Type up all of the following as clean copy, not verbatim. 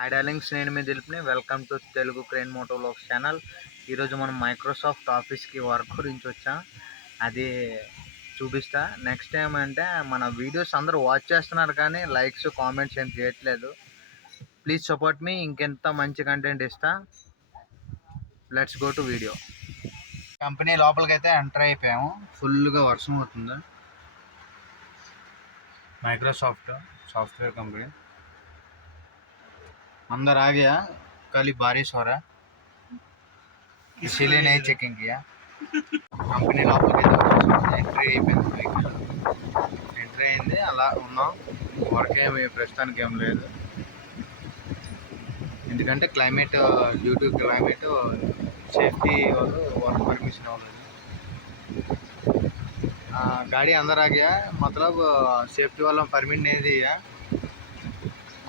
Hi darlings, నేను మీ దిలీప్ని. Welcome to Telugu crane moto vlogs channel. ఈరోజు మనం మైక్రోసాఫ్ట్ ఆఫీస్కి వర్క్ గురించి వచ్చాం. అది చూపిస్తా. నెక్స్ట్ ఏమంటే మన వీడియోస్ అందరూ వాచ్ చేస్తున్నారు కానీ లైక్స్ కామెంట్స్ ఏం చేయట్లేదు. ప్లీజ్ సపోర్ట్ మీ, ఇంకెంత మంచి కంటెంట్ ఇస్తా. Let's go to video. Company లోపలికి అయితే ఎంటర్ అయిపోయాము. ఫుల్గా వర్షం అవుతుంది. మైక్రోసాఫ్ట్ సాఫ్ట్వేర్ कंपनी अंदर आ गया. कल ही बारिश हो रहा है, इसीलिए नहीं चेकिंग किया. కంపెనీ లోపలికి ఎంట్రీ అయిపోయింది. బైక్ ఎంట్రీ అయింది, అలా ఉన్నాం. వర్క్ ఏమి ప్రస్తుతానికి ఏం లేదు, ఎందుకంటే climate due to climate safety వాళ్ళు वर्क परमिशन अव्वలేదు. गाड़ी अंदर आ गया, मतलब सेफ्टी वाला परमिट नहीं दिया.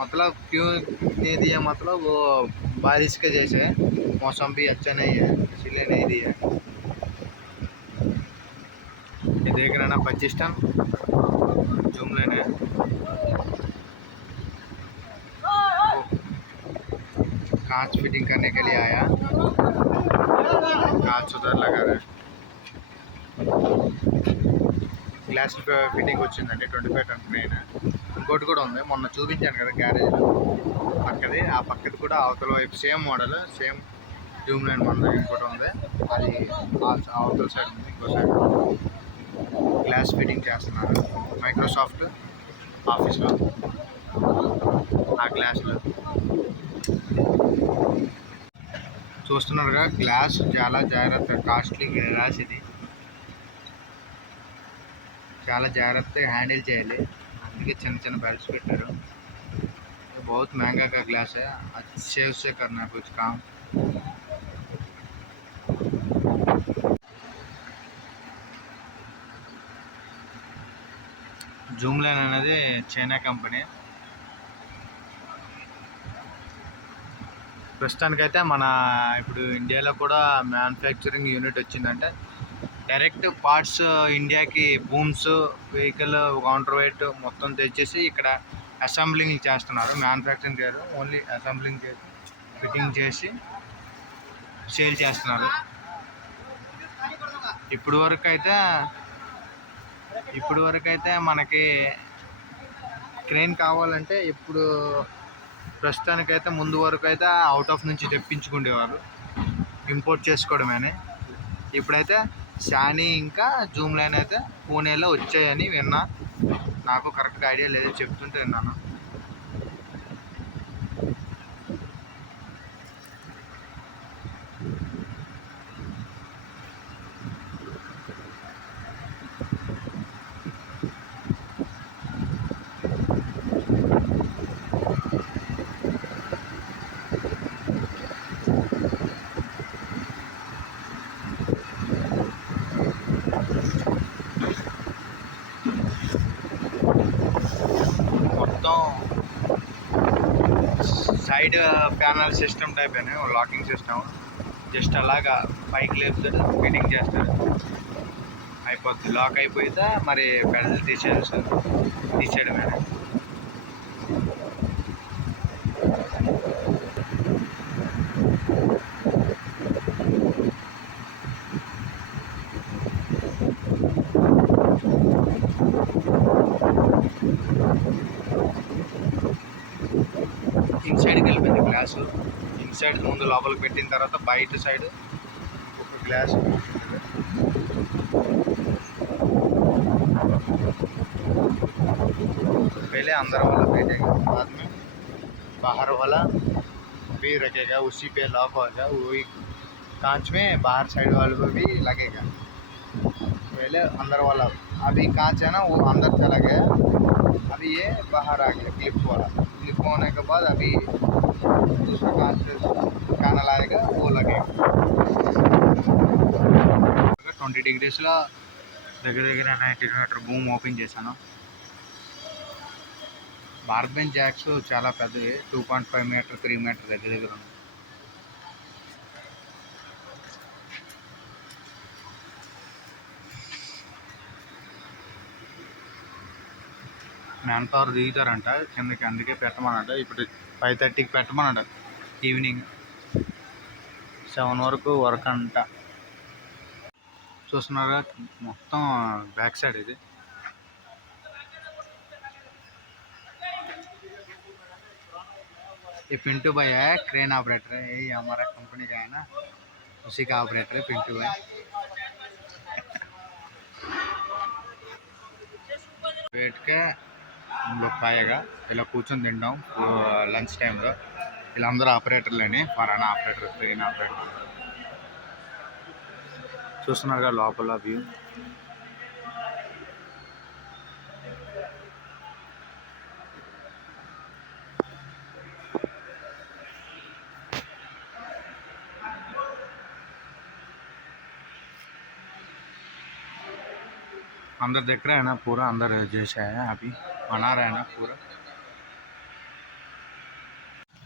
मतलब क्यों नहीं दिया, मतलब वो बारिश के जैसे मौसम भी अच्छा नहीं है, इसीलिए नहीं दिया. ये देख रहे ना 25 टन जूम लेने. कांच फिटिंग करने के लिए आया. कांच उधर लगा रहा है. గ్లాస్ ఫిట్టింగ్ వచ్చిందండి 25 టన్ క్రేన్. ఇంకోటి కూడా ఉంది, మొన్న చూపించాను కదా గ్యారేజ్లో పక్కది. ఆ పక్కది కూడా అవతల వైపు same model, same Zoom line మన దగ్గర ఇంకోటి ఉంది. అది అవతల సైడ్ ఉంది, ఇంకో సైడ్ గ్లాస్ ఫిట్టింగ్ చేస్తున్నారు మైక్రోసాఫ్ట్ ఆఫీస్లో. ఆ గ్లాసులో చూస్తున్నారుగా, గ్లాస్ చాలా జాగ్రత్త, కాస్ట్లీ గ్లాస్ ఇది. చాలా జాగ్రత్తగా హ్యాండిల్ చేయాలి, అందుకే చిన్న చిన్న బెల్ట్స్ పెట్టారు. बहुत महंगा का ग्लास है, अच्छे उससे करना है कुछ काम. జూమ్ లైన్ అనేది చైనా కంపెనీ. ప్రస్తుతానికైతే మన ఇప్పుడు ఇండియాలో కూడా మ్యానుఫ్యాక్చరింగ్ యూనిట్ వచ్చిందంటే డైరెక్ట్ పార్ట్స్ ఇండియాకి బూమ్స్, వెహికల్ కౌంటర్ వెయిట్ మొత్తం తెచ్చేసి ఇక్కడ అసెంబ్లింగ్ చేస్తున్నారు. మ్యానుఫ్యాక్చరింగ్ చేయరు, ఓన్లీ అసెంబ్లింగ్ చేసి ఫిట్టింగ్ చేసి సేల్ చేస్తున్నారు. ఇప్పుడు వరకు అయితే మనకి క్రేన్ కావాలంటే ఇప్పుడు ప్రస్తుతానికైతే ముందు వరకు అయితే అవుట్ ఆఫ్ నుంచి తెప్పించుకునేవారు, ఇంపోర్ట్ చేసుకోవడమేనే. ఇప్పుడైతే షానీ ఇంకా జూమ్ లైన్ అయితే పూణేలో వచ్చాయని విన్నా. నాకు కరెక్ట్గా ఐడియా లేదు, చెప్తుంటే విన్నాను. సైడ్ ప్యానల్ సిస్టమ్ టైప్ అయినా లాకింగ్ సిస్టమ్, జస్ట్ అలాగా పైకి లేపుతాడు, ఫిట్టింగ్ చేస్తాడు, అయిపోద్ది. లాక్ అయిపోయితే మరి పెడల్ తీసేయడమే. ఇన్సైడ్కి వెళ్ళిపోయింది గ్లాసు. ఇన్సైడ్ ముందు లోపలికి పెట్టిన తర్వాత బయట సైడ్ ఒక గ్లాస్. पहले अंदर वाला बैठेगा, बाद में बाहर वाला भी रखेगा, उसी पे लॉक होगा. वही कांच में बाहर साइड वाले पे भी लगेगा. पहले अंदर वाला, अभी कांच है ना वो अंदर चला गया, अभी ये बाहर आ गया क्लिप वाला. क्लिप होने के बाद अभी दूसरा कांच पैनल आएगा, वो लगेगा. 20 డిగ్రీస్లో దగ్గర 90 మీటర్ బూమ్ ఓపెన్ చేశాను. భారత్ బెంచ్ జాక్స్ చాలా పెద్దవి, 2.5 మీటర్ 3 మీటర్ దగ్గర ఉంది. మ్యాన్ పవర్ దిగుతారంట కిందకి, అందుకే పెట్టమన్నట. ఇప్పుడు 5:30కి పెట్టమన్నాడు. ఈవినింగ్ 7 వరకు వర్క్ అంట. చూస్తున్నారుగా మొత్తం బ్యాక్ సైడ్ ఇది. ये पिंटू भाई है, क्रेन ऑपरेटर है, यही हमारा कंपनी का है ना, उसी का ऑपरेटर है पिंटू भाई. बैठ के हम लोग खाएगा, ఇలా కూర్చొని తింటాం లంచ్ టైంలో. వీళ్ళందరూ ఆపరేటర్లేని, ఫరానా ఆపరేటర్, క్రేన్ ఆపరేటర్. చూస్తున్నారుగా లోపల వ్యూ. अंदर देख रहे हैं ना, पूरा अंदर जैसा है, अभी बना रहे हैं ना पूरा.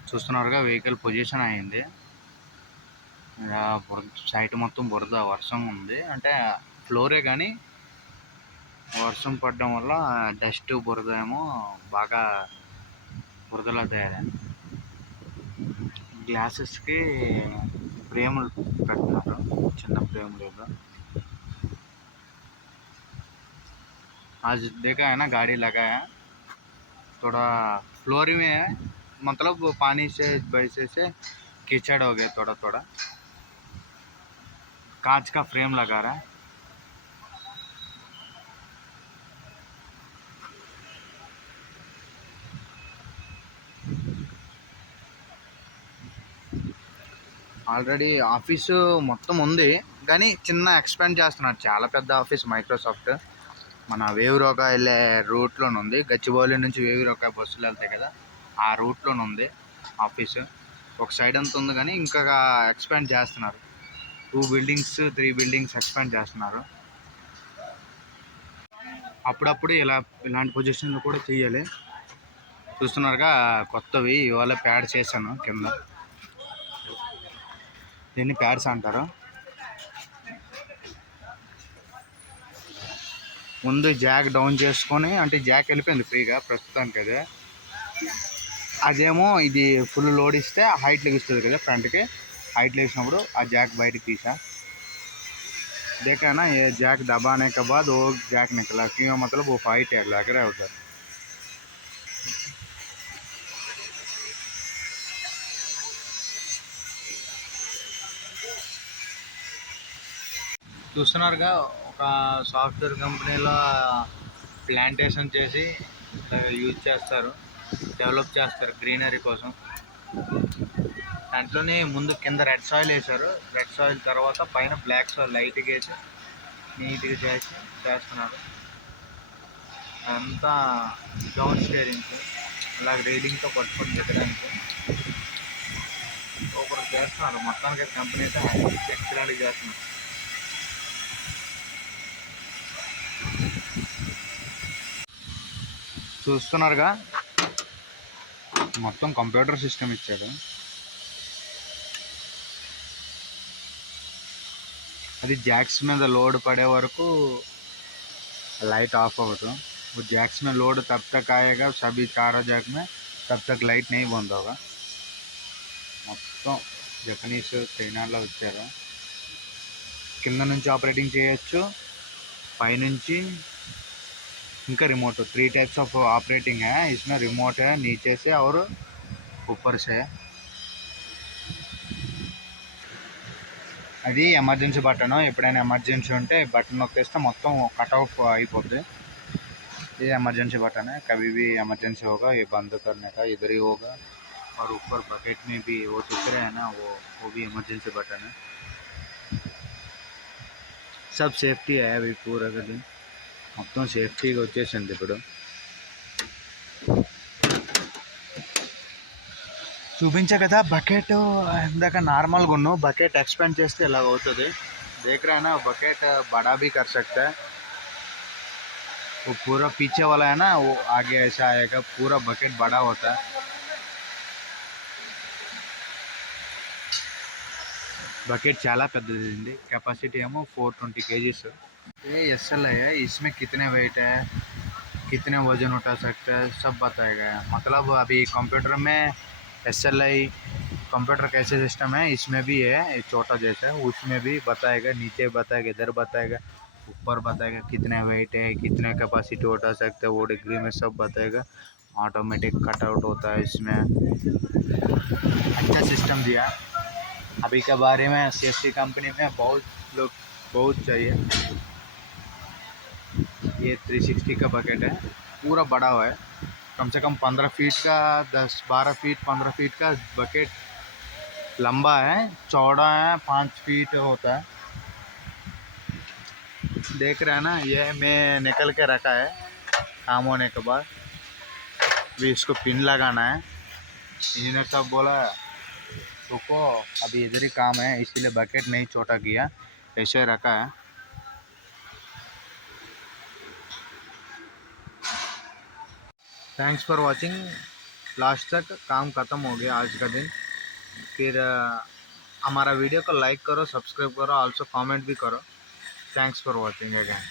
చూస్తున్నారుగా వెహికల్ పొజిషన్ అయింది. సైట్ మొత్తం బురద, వర్షం ఉంది. అంటే ఫ్లోరే కానీ వర్షం పడడం వల్ల డస్ట్ బురద ఏమో బాగా బురదలా తయారైంది. గ్లాసెస్కి ఫ్రేములు పెట్టినారు, చిన్న ఫ్రేములు. आज देखा है ना, गाड़ी लगा है, थोड़ा फ्लोरी में है, मतलब पानी से वैसे से कीचड़ हो गया थोड़ा थोड़ा. कांच का फ्रेम लगा रहा है. ఆల్రెడీ ఆఫీసు మొత్తం ఉంది కానీ చిన్న ఎక్స్పాండ్ చేస్తున్నారు. చాలా పెద్ద ఆఫీస్ మైక్రోసాఫ్ట్. మన వేవిరోకా వెళ్ళే రూట్లోనే ఉంది. గచ్చిబౌలి నుంచి వేవిరోకా బస్సులు వెళ్తాయి కదా, ఆ రూట్లోనే ఉంది ఆఫీసు. ఒక సైడ్ అంతా ఉంది కానీ ఇంకా ఎక్స్పాండ్ చేస్తున్నారు. 2 బిల్డింగ్స్ 3 బిల్డింగ్స్ ఎక్స్పాండ్ చేస్తున్నారు. అప్పుడప్పుడు ఇలాంటి పొజిషన్లు కూడా చేయాలి. చూస్తున్నారుగా కొత్తవి ఇవాళ ప్యాడ్ చేశాను కింద. దీన్ని ప్యాడ్స్ అంటారు. ముందు జాక్ డౌన్ చేసుకొని, అంటే జాక్ వెళ్ళిపోయింది ఫ్రీగా ప్రస్తుతానికి. అదేమో ఇది ఫుల్ లోడ్ ఇస్తే హైట్ లెగిస్తుంది కదా, ఫ్రంట్కి హైట్ लेगिనప్పుడు ఆ జాక్ బయటకి తీసా. देखा ना, ये जैक दबाने के बाद वो जैक निकला, क्यों मतलब वो फाइट है लग रहा है उधर. చూస్తున్నారుగా ఒక సాఫ్ట్వేర్ కంపెనీలో ప్లాంటేషన్ చేసి యూజ్ చేస్తారు, డెవలప్ చేస్తారు గ్రీనరీ కోసం. దాంట్లోనే ముందు కింద రెడ్ సాయిల్ వేశారు. రెడ్ సాయిల్ తర్వాత పైన బ్లాక్ సాయిల్ లైట్గా వేసి నీట్గా చేస్తున్నారు. అంతా డౌన్ స్టేరింగ్స్ అలా రీడింగ్తో పట్టుకొని పెట్టడానికి ఒకరు చేస్తున్నారు. మొత్తానికి కంపెనీ అయితే ఎక్సలెంట్గా చేస్తున్నారు. చూస్తున్నారుగా మొత్తం కంప్యూటర్ సిస్టమ్ ఇచ్చాడు. అది जैक्स में लोड पड़े वरकू लाइट ऑफ होगा. वो जैक्स में लोड तब तक आएगा सभी चारों जैक में, तब तक लाइट नहीं बंद होगा. మొత్తం జపనీస్ చైనాలో వచ్చారు. కింద నుంచి ఆపరేటింగ్ చేయొచ్చు, పైనుంచి ఇంకా रिमोट. 3 टाइप्स ऑफ ऑपरेटिंग है इसमें. रिमोट है नीचे से और ऊपर से. అది ఎమర్జెన్సీ బటన్. ఎప్పుడైనా ఎమర్జెన్సీ ఉంటే బటన్ నొక్కేస్తే మొత్తం కట్ ఆఫ్ అయిపోద్ది. ये इमरजेंसी बटन है, कभी भी इमरजेंसी होगा ये बंद करने का इधर ही होगा. और ऊपर बकेट में भी वो दिख रहे हैं ना, वो भी इमरजेंसी बटन है. सब सेफ्टी है अभी पूरा का दिन, మొత్తం సేఫ్టీగా వచ్చేసింది ఇప్పుడు. చూపించా కదా బకెట్ ఇందాక నార్మల్గా ఉన్నావు, బకెట్ ఎక్స్పాండ్ చేస్తే ఇలాగ అవుతుంది. देख रहे हैं ना, बकेट बड़ा भी कर सकता है. वो पूरा पीछे वाला है ना, वो आगे ऐसा आएगा, पूरा बकेट बड़ा होता है. बकेट చాలా పెద్దది. కెపాసిటీ ఏమో 420 kgs. ये SLI है, इसमें कितने वेट है, कितने वजन उठा सकता है, सब बताया गया है. मतलब अभी कंप्यूटर में SLI कंप्यूटर कैसे सिस्टम है, इसमें भी है, ये छोटा जैसा है, उसमें भी बताएगा, नीचे बताएगा, इधर बताएगा, ऊपर बताएगा कितने वेट है, कितने कैपेसिटी उठा सकते हैं, वो डिग्री में सब बताएगा। ऑटोमेटिक कटआउट होता है इसमें। अच्छा सिस्टम दिया। अभी के बारे में सेफ्टी कंपनी में बहुत लोग बहुत चाहिए। ये 360 का बकेट है, पूरा बड़ा हुआ है, कम से कम 15 फीट का, 10-12 फीट 15 फीट का बकेट लंबा है, चौड़ा है 5 फीट होता है। देख रहे हैं ना, ये मैं निकल के रखा है काम होने के बाद। अभी इसको पिन लगाना है। इंजीनियर साहब बोला रुको अभी इधर ही काम है, इसीलिए बकेट नहीं छोटा किया, ऐसे रखा है। Thanks for watching. लास्ट तक काम ख़त्म हो गया आज का दिन। फिर हमारा वीडियो को लाइक करो, सब्सक्राइब करो, आल्सो कमेंट भी करो। Thanks for watching again.